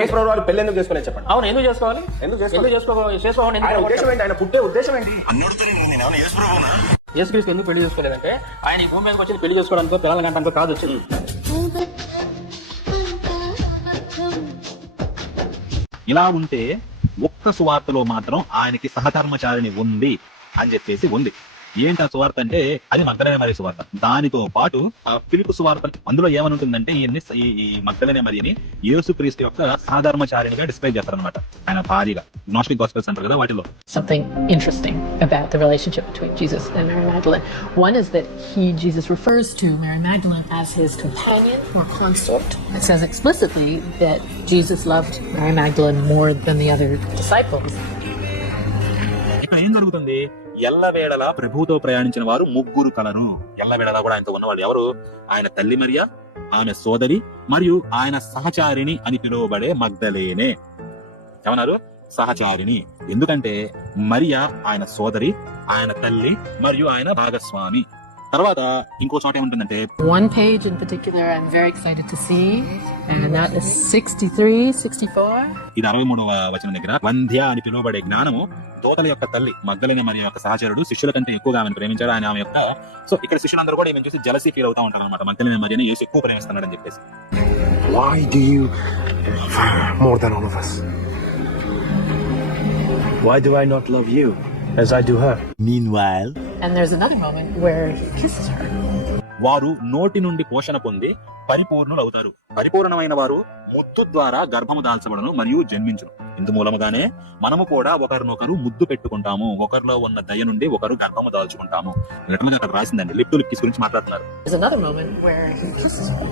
యేసుప్రభు వారు పెళ్లి ఎందుకు చేసుకోలేదు చెప్పండి. అవును, ఎందుకు చేసుకోవాలి? చేసుకోవాలి. ఆయన ఉద్దేశం ఏంటి? ఆయన పుట్టే ఉద్దేశం ఏంటి? యేసుక్రీస్తు ఎందుకు పెళ్లి చేసుకోలేదంటే ఆయన ఈ భూమి మీదకి వచ్చి పెళ్లి చేసుకోవడానికి పిల్లల గంటంతో కాదు వచ్చింది. ఇలా ఉంటే ఒక్క సువార్తలో మాత్రం ఆయనకి సహకర్మచారిని ఉంది అని చెప్పేసి ఉంది. ఏంటి ఆ సువార్త అంటే అది మగ్దలేనే మరి సువార్త. దానితో పాటు ఆ ఫిలిప్పు సువార్త అందులో ఏమని ఉంటుందంటే ఈ మగ్దలేనే మరియని యేసుక్రీస్తు యొక్క సహధర్మచారినిగా డిస్ప్లే చేస్తారనమాట. ఆయన భారీగా గ్నోస్టిక్ గాస్పెల్స్ అంటారు కదా వాటిలో. Something interesting about the relationship between Jesus and Mary Magdalene. One is that Jesus refers to Mary Magdalene as his companion or consort. It says explicitly that Jesus loved Mary Magdalene more than the other disciples. ఇక్కడ ఏం జరుగుతుంది? ఎల్లవేళలా ప్రభువుతో ప్రయాణించిన వారు ముగ్గురు colour. ఎల్లవేళలా కూడా ఆయనతో ఉన్నవాళ్ళు ఎవరు? ఆయన తల్లి మరియ, ఆమె సోదరి మరియు ఆయన సహచారిణి అని పిలువబడే మగ్దలేనే. ఏమన్నారు? సహచారిణి. ఎందుకంటే మరియా ఆయన సోదరి, ఆయన తల్లి మరియు ఆయన భాగస్వామి. తర్వాత ఇంకో చోట ఏముంటుందంటే One page in particular I'm very excited to see, and that is 63-64. ఇది 63వ వచనం దగ్గర వంధ్య అని పిలువబడే జ్ఞానము దోతల యొక్క తల్లి మగ్దలేనే మరియ యొక్క సహచరుడు శిష్యుల కంటే ఎక్కువగా ఆమెను ప్రేమించాడు. ఆయన ఆమె యొక్క సో ఇక్కడ శిష్యులందరూ కూడా ఈమెను చూసి జలసీ ఫీల్ అవుతా ఉంటారు అనమాట. మగ్దలేనే మరియని యేసు ఎక్కువ ప్రేమిస్తున్నాడు అని చెప్పేసి. Why do you love her more than all of us? Why do I not love you as I do her? Meanwhile, And there's another moment where he kisses her. వారు నోటి నుండి పోషణ పొంది పరిపూర్ణులు అవుతారు. పరిపూర్ణమైన వారు ముద్దు ద్వారా గర్భము దాల్చబడను మరియు జన్మించును. ఇందు మూలముగానే మనము కూడా ఒకరినొకరు ముద్దు పెట్టుకుంటాము. ఒకరిలో ఉన్న దయ నుండి ఒకరు గర్భము దాల్చుకుంటాము. లిటరల్ గా అక్కడ రాసిందండి. లిప్ టు లిప్ కిస్ గురించి మాట్లాడుతున్నారు. There's another moment where he kisses her.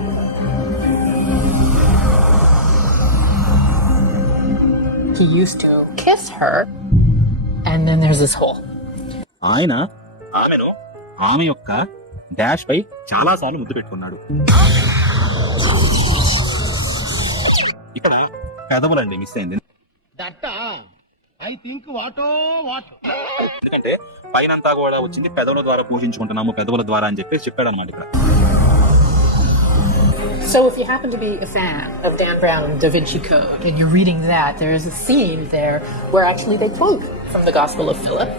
He used to kiss her, and then there's this hole. ఆయన ఆమెను ఆమె యొక్క డాష్ పై చాలా సార్లు ముద్దు పెట్టుకున్నాడు. ఇక్కడ పెదవులండి మిస్ అయింది. ఎందుకంటే పైనంతా కూడా వచ్చింది పెదవుల ద్వారా పోషించుకుంటున్నాము, పెదవుల ద్వారా అని చెప్పేసి చెప్పాడు అనమాట ఇక్కడ. So if you happen to be a fan of Dan Brown, Da Vinci Code, and you're reading that, there is a scene there where actually they quote from the Gospel of Philip.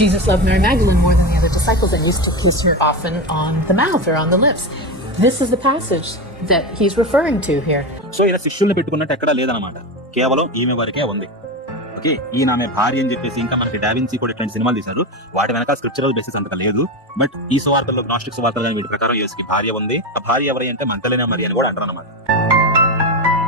Jesus loved Mary Magdalene more than the other disciples and used to kiss her often on the mouth or on the lips. This is the passage that he's referring to here. So ఇలా శిష్యుల్ని పెట్టుకున్నట్టు ఎక్కడా లేదనమాట. కేవలం ఈమె వరకే ఉంది. Okay, ఈయన ఆమె భార్య అని చెప్పేసి ఇంకా మనకి డావిన్సీ కూడా ఇట్లాంటి సినిమాలు తీశారు. వాటి వెనక స్క్రిప్చరల్ బేసిస్ అంతగా లేదు. బట్ ఈ సువార్తల్లో గ్నోస్టిక్ సువార్తలు కానీ వీటి ప్రకారం యేసుకి భార్య ఉంది. ఆ భార్య ఎవరై అంటే మగ్దలేనే మరియ అని కూడా అంటారు అనమాట.